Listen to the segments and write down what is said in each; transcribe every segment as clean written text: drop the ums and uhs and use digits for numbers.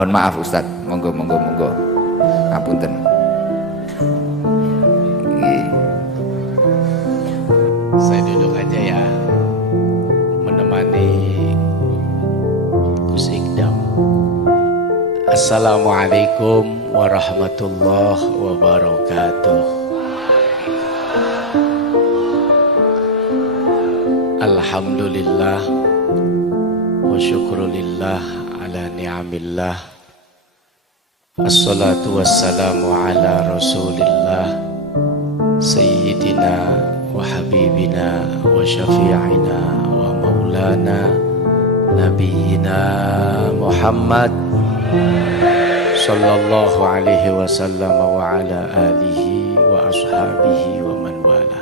Mohon maaf Ustadz, monggo. Ngapunten. Saya duduk aja ya, menemani Gus Ikdam. Assalamualaikum warahmatullahi wabarakatuh. Alhamdulillah wa syukrulillah ala ni'amillah. Assalatu wassalamu ala rasulillah Sayyidina wa habibina wa syafi'ina wa maulana Nabiyyina Muhammad sallallahu alaihi wasallam wa ala alihi wa ashabihi wa man wala.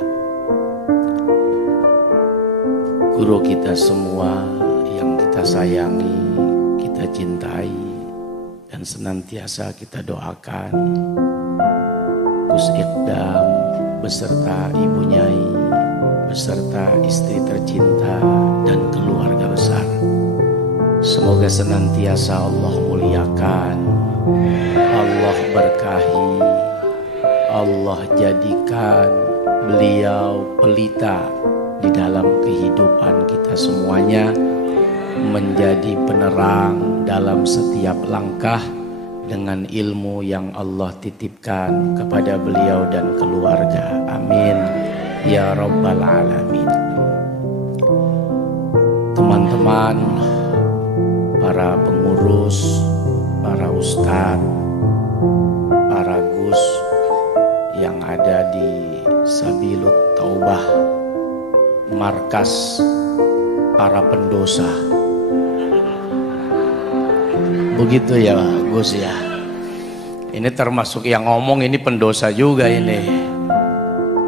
Guru kita semua yang kita sayangi, kita cintai, dan senantiasa kita doakan, Gus Ikdam beserta Ibu Nyai, beserta istri tercinta dan keluarga besar. Semoga senantiasa Allah muliakan, Allah berkahi, Allah jadikan beliau pelita di dalam kehidupan kita semuanya, menjadi penerang dalam setiap langkah dengan ilmu yang Allah titipkan kepada beliau dan keluarga. Amin ya rabbal alamin. Teman-teman, para pengurus, para ustadz, para gus yang ada di Sabilut Taubah, markas para pendosa. Begitu ya Gus ya. Ini termasuk yang ngomong ini pendosa juga ini.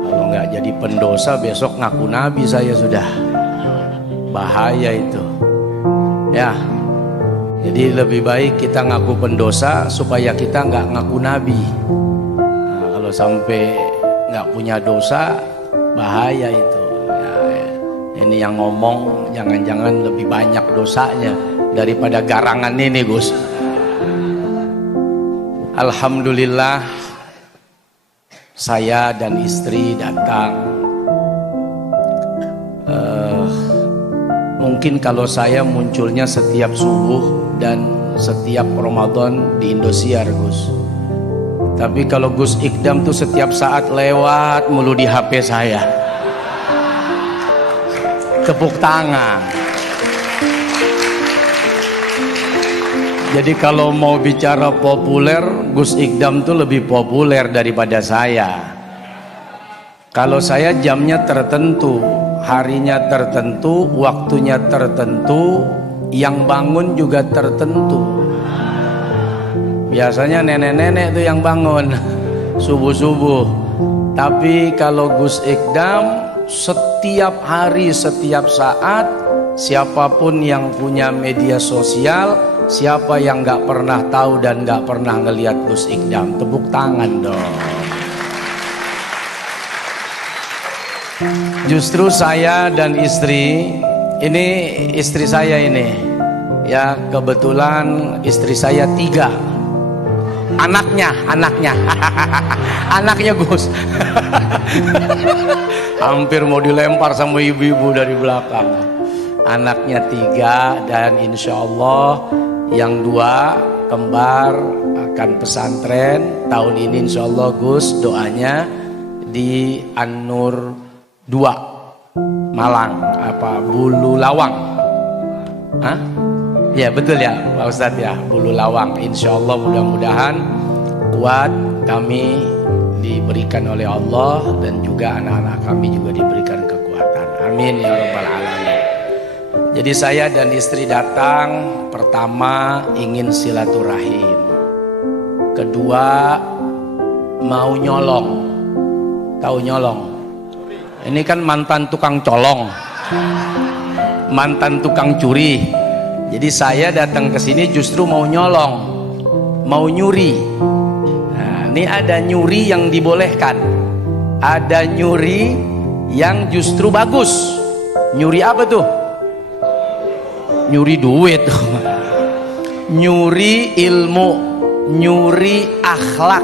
Kalau nggak jadi pendosa besok ngaku nabi saya sudah. Bahaya itu. Ya. Jadi lebih baik kita ngaku pendosa supaya kita nggak ngaku nabi. Nah, kalau sampai nggak punya dosa bahaya itu. Ini yang ngomong jangan-jangan lebih banyak dosanya daripada garangan ini Gus. Alhamdulillah saya dan istri datang. Mungkin kalau saya munculnya setiap subuh dan setiap Ramadan di Indosiar Gus. Tapi kalau Gus Ikdam tuh setiap saat lewat mulu di HP saya. Tepuk tangan. Jadi kalau mau bicara populer, Gus Ikdam tuh lebih populer daripada saya. Kalau saya jamnya tertentu, harinya tertentu, waktunya tertentu, yang bangun juga tertentu. Biasanya nenek-nenek tuh yang bangun subuh-subuh. Tapi kalau Gus Ikdam setiap hari, setiap saat, siapapun yang punya media sosial, siapa yang nggak pernah tahu dan nggak pernah ngelihat Gus Ikdam, tepuk tangan dong. Justru saya dan istri, ini istri saya ini, ya kebetulan istri saya 3, anaknya Gus. Hampir mau dilempar sama ibu-ibu dari belakang. Anaknya 3 dan insya Allah yang 2 kembar akan pesantren tahun ini insya Allah Gus. Doanya di An-Nur 2 Malang, Bulu Lawang. Hah? Ya betul ya Pak Ustadz ya, Bulu Lawang. Insya Allah mudah-mudahan kuat, kami diberikan oleh Allah dan juga anak-anak kami juga diberikan kekuatan. Amin ya rabbal alamin. Jadi saya dan istri datang, pertama ingin silaturahim, kedua mau nyolong. Tahu nyolong? Ini kan mantan tukang colong, mantan tukang curi. Jadi saya datang ke sini justru mau nyolong, mau nyuri. Ini ada nyuri yang dibolehkan, ada nyuri yang justru bagus. Nyuri apa tuh? Nyuri duit. nyuri ilmu, nyuri akhlak,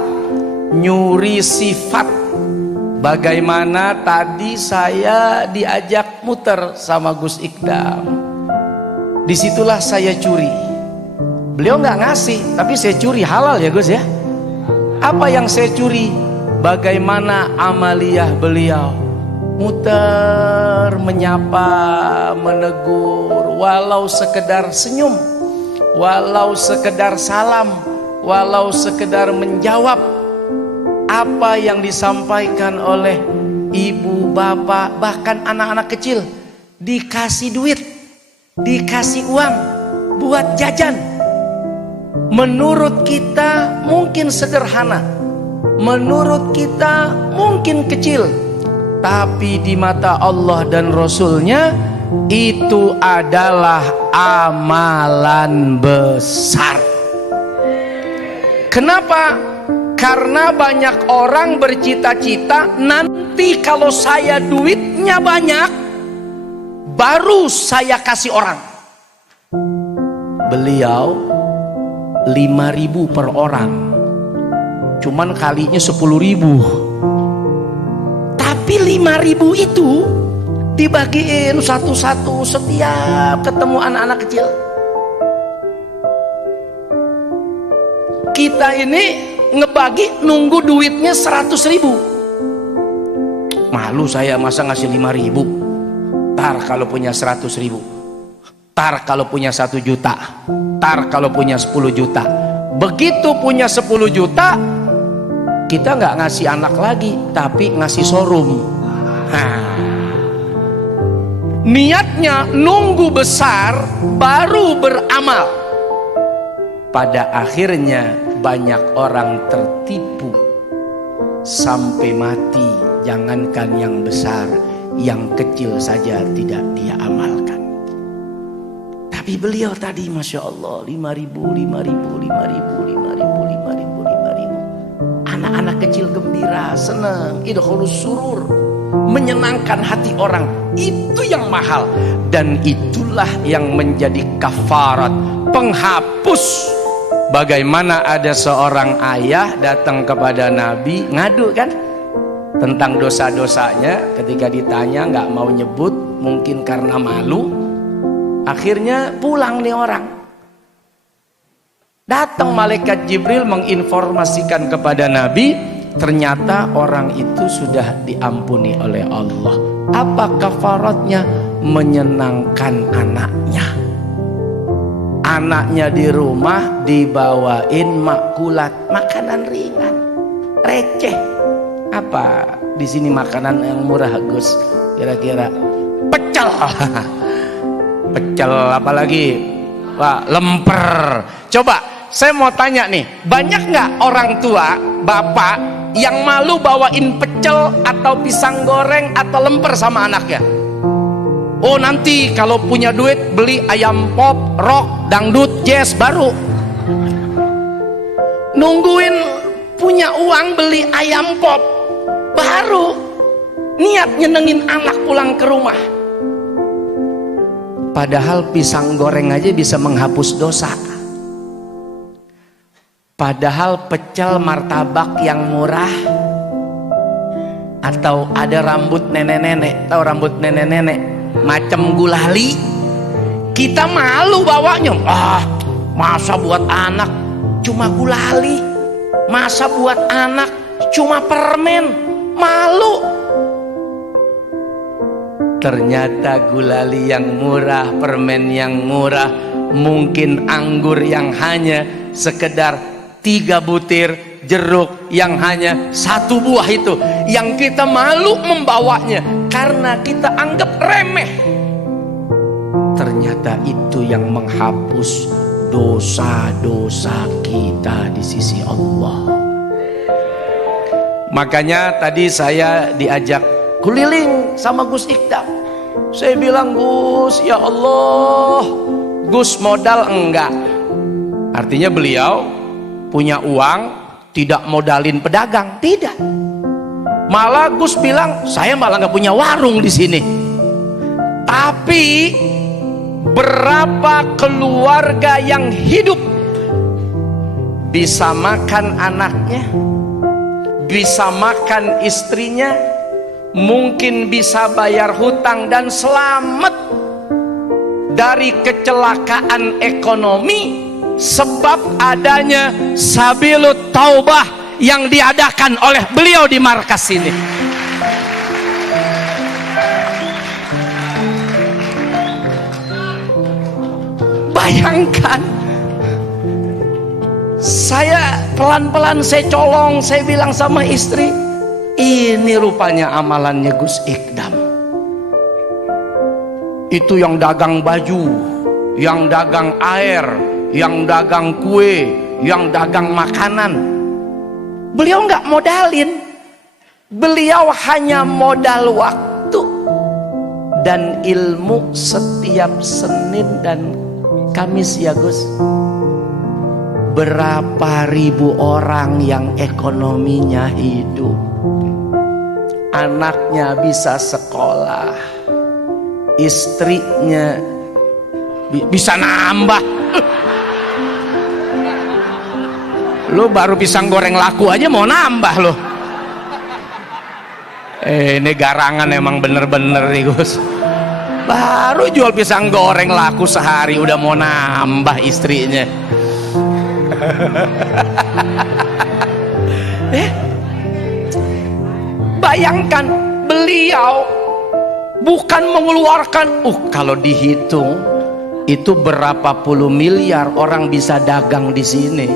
nyuri sifat. Bagaimana tadi saya diajak muter sama Gus Ikdam, disitulah saya curi. Beliau nggak ngasih, tapi saya curi. Halal ya Gus ya. Apa yang saya curi? Bagaimana amaliyah beliau, muter, menyapa, menegur, walau sekedar senyum, walau sekedar salam, walau sekedar menjawab apa yang disampaikan oleh ibu, bapak, bahkan anak-anak kecil. Dikasih duit, dikasih uang buat jajan. Menurut kita mungkin sederhana, menurut kita mungkin kecil, tapi di mata Allah dan Rasulnya itu adalah amalan besar. Kenapa? Karena banyak orang bercita-cita, nanti kalau saya duitnya banyak baru saya kasih orang. Beliau 5.000 per orang, cuman kalinya 10.000. Tapi 5.000 itu dibagiin satu-satu setiap ketemu anak-anak kecil. Kita ini ngebagi nunggu duitnya 100.000. Malu saya masa ngasih 5.000. Tar kalau punya 100.000, tar kalau punya 1 juta, tar kalau punya 10 juta. Begitu punya 10 juta, kita nggak ngasih anak lagi, tapi ngasih showroom. Niatnya nunggu besar baru beramal. Pada akhirnya banyak orang tertipu sampai mati. Jangankan yang besar, yang kecil saja tidak dia amalkan. Tapi beliau tadi Masya Allah 5.000, 5.000, 5.000, 5.000, 5.000, 5.000. Anak-anak kecil gembira, senang, idkhulus surur, menyenangkan hati orang. Itu yang mahal, dan itulah yang menjadi kafarat, penghapus. Bagaimana ada seorang ayah datang kepada Nabi ngadu kan tentang dosa-dosanya. Ketika ditanya nggak mau nyebut, mungkin karena malu. Akhirnya pulang nih orang. Datang malaikat Jibril menginformasikan kepada Nabi, ternyata orang itu sudah diampuni oleh Allah. Apa kafaratnya? Menyenangkan anaknya. Anaknya di rumah dibawain makulat, makanan ringan, receh. Apa di sini makanan yang murah Gus? Kira-kira pecel, pecel apalagi? Wah, lemper. Coba saya mau tanya nih, banyak nggak orang tua, bapak yang malu bawain pecel atau pisang goreng atau lemper sama anaknya? Oh nanti kalau punya duit beli ayam pop, rock, dangdut, jazz baru. Nungguin punya uang beli ayam pop baru niat nyenengin anak pulang ke rumah. Padahal pisang goreng aja bisa menghapus dosa. Padahal pecel martabak yang murah, atau ada rambut nenek-nenek, tahu rambut nenek-nenek macam gulali, kita malu bawanya. Masa buat anak cuma gulali, masa buat anak cuma permen, malu. Ternyata gulali yang murah, permen yang murah, mungkin anggur yang hanya sekedar 3 butir, jeruk yang hanya 1 buah, itu yang kita malu membawanya karena kita anggap remeh. Ternyata itu yang menghapus dosa-dosa kita di sisi Allah. Makanya tadi saya diajak keliling sama Gus Ikdam. Saya bilang, Gus, ya Allah, Gus modal enggak. Artinya beliau punya uang, tidak modalin pedagang, tidak. Malah Gus bilang, saya malah nggak punya warung di sini. Tapi berapa keluarga yang hidup bisa makan anaknya, bisa makan istrinya, mungkin bisa bayar hutang dan selamat dari kecelakaan ekonomi sebab adanya Sabilut Taubah yang diadakan oleh beliau di markas ini. Bayangkan, saya pelan-pelan saya colong, saya bilang sama istri, ini rupanya amalannya Gus Ikdam. Itu yang dagang baju, yang dagang air, yang dagang kue, yang dagang makanan. Beliau nggak modalin, beliau hanya modal waktu dan ilmu setiap Senin dan Kamis ya Gus. Berapa ribu orang yang ekonominya hidup, anaknya bisa sekolah, istrinya bisa nambah. Lu baru pisang goreng laku aja mau nambah lo. Ini garangan emang bener-bener nih Gus. Baru jual pisang goreng laku sehari udah mau nambah istrinya. Bayangkan, beliau bukan mengeluarkan kalau dihitung itu berapa puluh miliar orang bisa dagang di sini.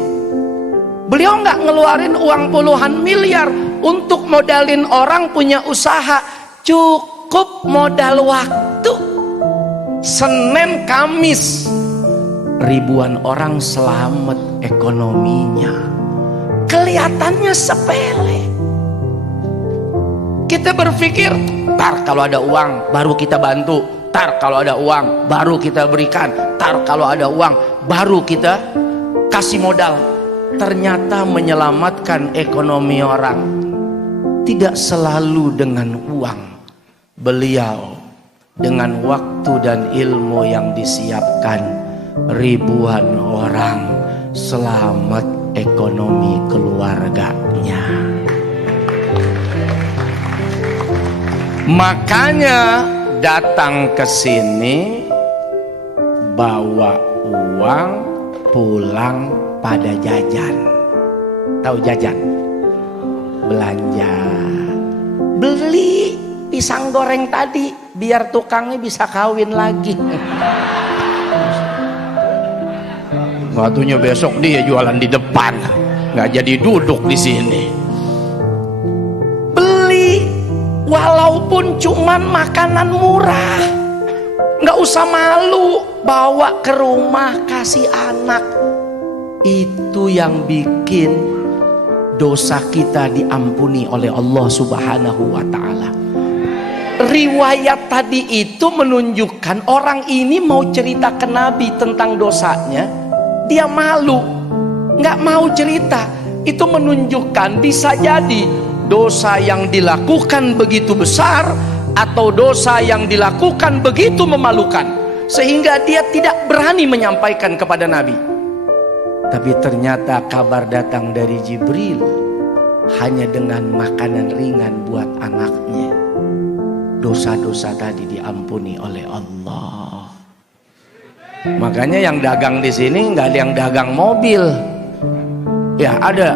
Beliau nggak ngeluarin uang puluhan miliar untuk modalin orang punya usaha, cukup modal waktu. Senin Kamis ribuan orang selamat ekonominya. Kelihatannya sepele. Kita berpikir, tar kalau ada uang baru kita bantu, tar kalau ada uang baru kita berikan, tar kalau ada uang baru kita kasih modal. Ternyata menyelamatkan ekonomi orang tidak selalu dengan uang. Beliau dengan waktu dan ilmu yang disiapkan, ribuan orang selamat ekonomi keluarganya. Makanya datang ke sini bawa uang, pulang pada jajan. Tahu jajan? Belanja. Beli pisang goreng tadi biar tukangnya bisa kawin lagi. Waktunya besok dia jualan di depan, nggak jadi duduk di sini. Beli walaupun cuman makanan murah, nggak usah malu, bawa ke rumah kasih anak. Itu yang bikin dosa kita diampuni oleh Allah Subhanahu wa ta'ala. Riwayat tadi itu menunjukkan orang ini mau cerita ke Nabi tentang dosanya, dia malu, nggak mau cerita. Itu menunjukkan bisa jadi dosa yang dilakukan begitu besar atau dosa yang dilakukan begitu memalukan sehingga dia tidak berani menyampaikan kepada Nabi. Tapi ternyata kabar datang dari Jibril, hanya dengan makanan ringan buat anaknya, dosa-dosa tadi diampuni oleh Allah. Makanya yang dagang di sini nggak ada yang dagang mobil, ya ada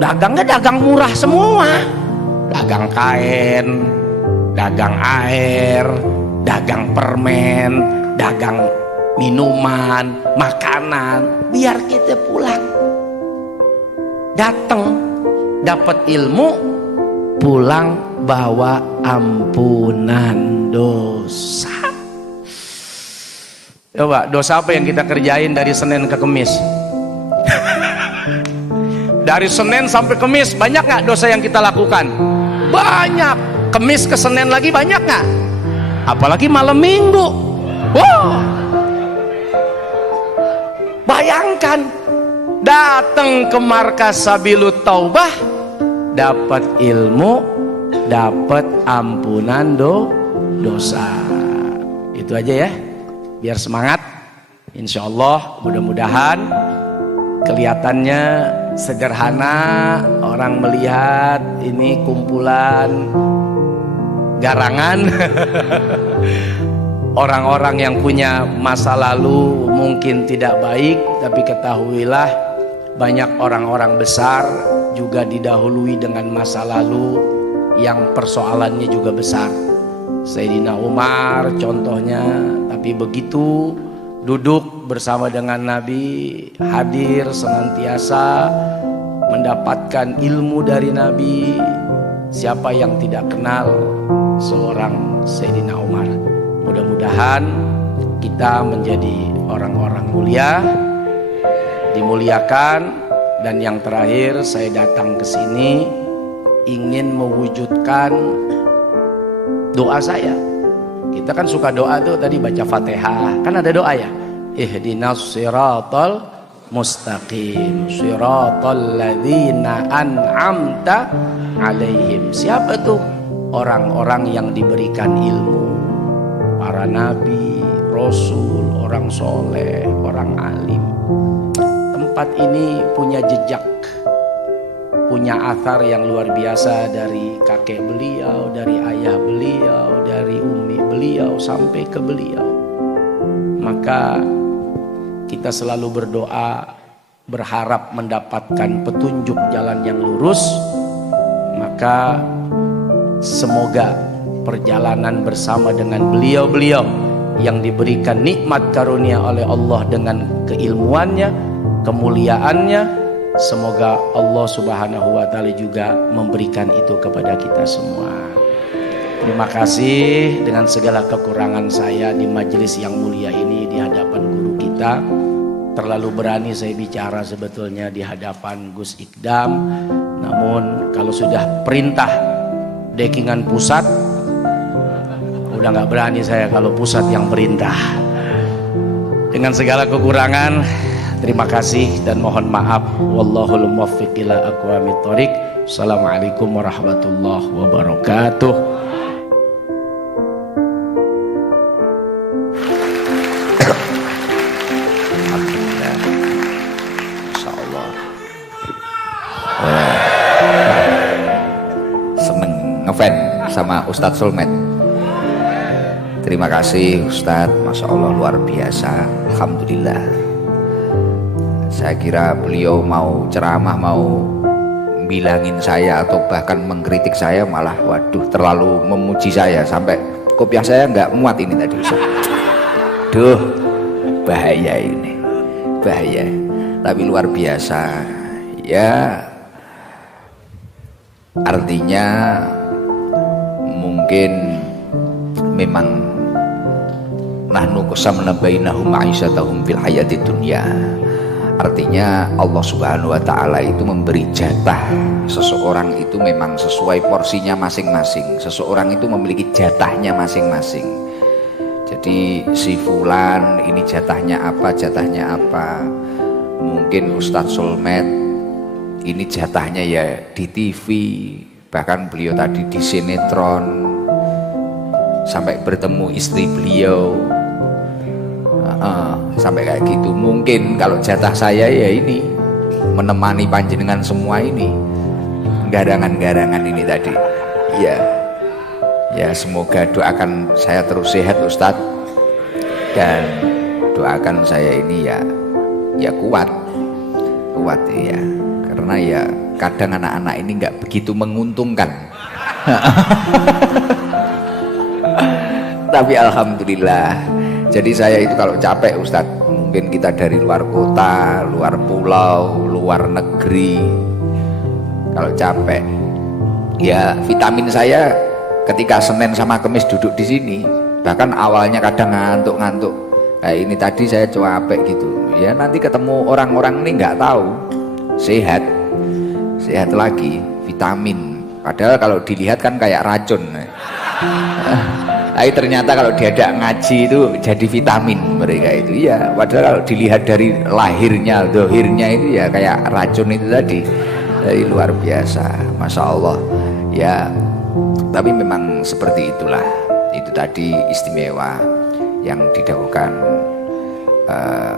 dagangnya dagang murah semua, dagang kain, dagang air, dagang permen, dagang minuman, makanan, biar kita pulang datang dapat ilmu, pulang bawa ampunan dosa. Coba dosa apa yang kita kerjain dari Senin ke Kamis? Dari Senin sampai Kamis banyak nggak dosa yang kita lakukan? Banyak. Kamis ke Senin lagi banyak nggak? Apalagi malam Minggu. Wow. Bayangkan, datang ke markas Sabilut Taubah, dapat ilmu, dapat ampunan dosa. Itu aja ya, biar semangat. Insya Allah mudah-mudahan Kelihatannya sederhana, orang melihat ini kumpulan garangan orang-orang yang punya masa lalu mungkin tidak baik, tapi ketahuilah banyak orang-orang besar juga didahului dengan masa lalu yang persoalannya juga besar. Sayyidina Umar contohnya, tapi begitu duduk bersama dengan Nabi, hadir senantiasa mendapatkan ilmu dari Nabi. Siapa yang tidak kenal seorang Sayyidina Umar? Mudah-mudahan kita menjadi orang-orang mulia, dimuliakan. Dan yang terakhir, saya datang ke sini ingin mewujudkan doa saya. Kita kan suka doa tuh, tadi baca Fatihah, kan ada doa ya. Ihdinas siratal mustaqim, siratal ladzina an'amta alaihim. Siapa tuh? Orang-orang yang diberikan ilmu, para nabi, rasul, orang soleh, orang alim. Tempat ini punya jejak, punya athar yang luar biasa dari kakek beliau, dari ayah beliau, dari umi beliau sampai ke beliau. Maka kita selalu berdoa, berharap mendapatkan petunjuk jalan yang lurus. Maka semoga perjalanan bersama dengan beliau-beliau yang diberikan nikmat karunia oleh Allah dengan keilmuannya, kemuliaannya, semoga Allah Subhanahu wa Ta'ala juga memberikan itu kepada kita semua. Terima kasih dengan segala kekurangan saya di majelis yang mulia ini, di hadapan guru kita. Terlalu berani saya bicara sebetulnya di hadapan Gus Ikdam. Namun kalau sudah perintah dekingan pusat, udah nggak berani saya kalau pusat yang perintah. Dengan segala kekurangan, terima kasih dan mohon maaf. Wallahul muwaffiq ila aqwamit thoriq. Assalamualaikum warahmatullahi wabarakatuh. Seneng ngefan sama Ustadz Sulmet. Terima kasih Ustadz, Masya Allah luar biasa. Alhamdulillah. Saya kira beliau mau ceramah, mau bilangin saya atau bahkan mengkritik saya, malah waduh terlalu memuji saya sampai kopiah saya nggak muat ini tadi Ustaz. Duh, bahaya ini, bahaya. Tapi luar biasa ya, artinya mungkin memang nahnu qasamna bainahum ma'isyatahum fil hayatid dunya. Artinya Allah Subhanahu wa Ta'ala itu memberi jatah. Seseorang itu memang sesuai porsinya masing-masing. Seseorang itu memiliki jatahnya masing-masing. Jadi si fulan ini jatahnya apa, jatahnya apa. Mungkin Ustadz Sulmet ini jatahnya ya di TV, bahkan beliau tadi di sinetron, sampai bertemu istri beliau, sampai kayak gitu. Mungkin kalau jatah saya ya ini menemani panjenengan semua ini, garangan-garangan ini tadi ya. Ya semoga doakan saya terus sehat Ustadz, dan doakan saya ini ya kuat ya, karena ya kadang anak-anak ini nggak begitu menguntungkan. Tapi alhamdulillah. Jadi saya itu kalau capek Ustadz, mungkin kita dari luar kota, luar pulau, luar negeri, kalau capek ya vitamin saya ketika Senin sama Kamis duduk di sini, bahkan awalnya kadang ngantuk-ngantuk kayak ini tadi, saya capek gitu ya, nanti ketemu orang-orang ini nggak tahu sehat lagi, vitamin, padahal kalau dilihat kan kayak racun. Tapi ternyata kalau diajak ngaji itu jadi vitamin mereka itu ya, padahal kalau dilihat dari lahirnya, dohirnya itu ya kayak racun itu tadi. Dari luar biasa, Masya Allah ya. Tapi memang seperti itulah, itu tadi istimewa yang didahulukan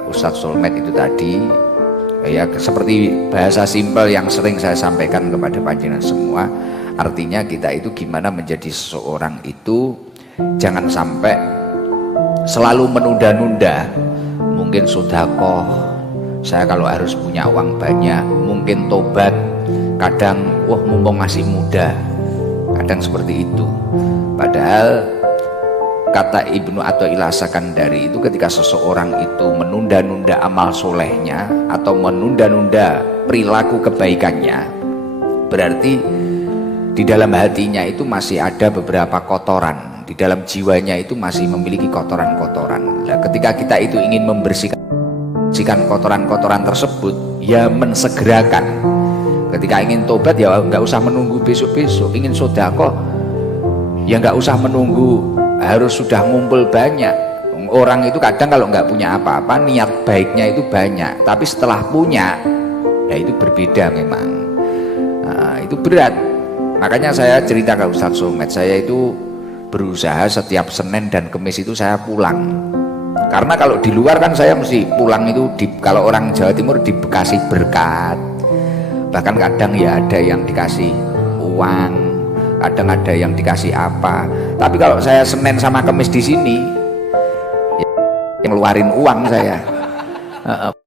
Ustadz Sulmet itu tadi. Ya seperti bahasa simpel yang sering saya sampaikan kepada panjenengan semua, artinya kita itu gimana menjadi seseorang itu jangan sampai selalu menunda-nunda. Mungkin sedekah, saya kalau harus punya uang banyak, mungkin tobat, kadang wah mumpung masih muda, kadang seperti itu. Padahal kata Ibnu Athaillah Sakandari itu ketika seseorang itu menunda-nunda amal solehnya atau menunda-nunda perilaku kebaikannya, berarti di dalam hatinya itu masih ada beberapa kotoran, di dalam jiwanya itu masih memiliki kotoran-kotoran. Nah, ketika kita itu ingin membersihkan kotoran-kotoran tersebut, ya mensegerakan. Ketika ingin tobat ya nggak usah menunggu besok-besok, ingin sedekah ya nggak usah menunggu harus sudah ngumpul banyak. Orang itu kadang kalau nggak punya apa-apa niat baiknya itu banyak, tapi setelah punya ya itu berbeda memang. Nah, itu berat. Makanya saya cerita ke Ustadz Somad, saya itu berusaha setiap Senin dan Kamis itu saya pulang. Karena kalau di luar kan saya mesti pulang itu kalau orang Jawa Timur di Bekasi berkat. Bahkan kadang ya ada yang dikasih uang, kadang ada yang dikasih apa. Tapi kalau saya Senin sama Kamis di sini, yang ngeluarin uang saya.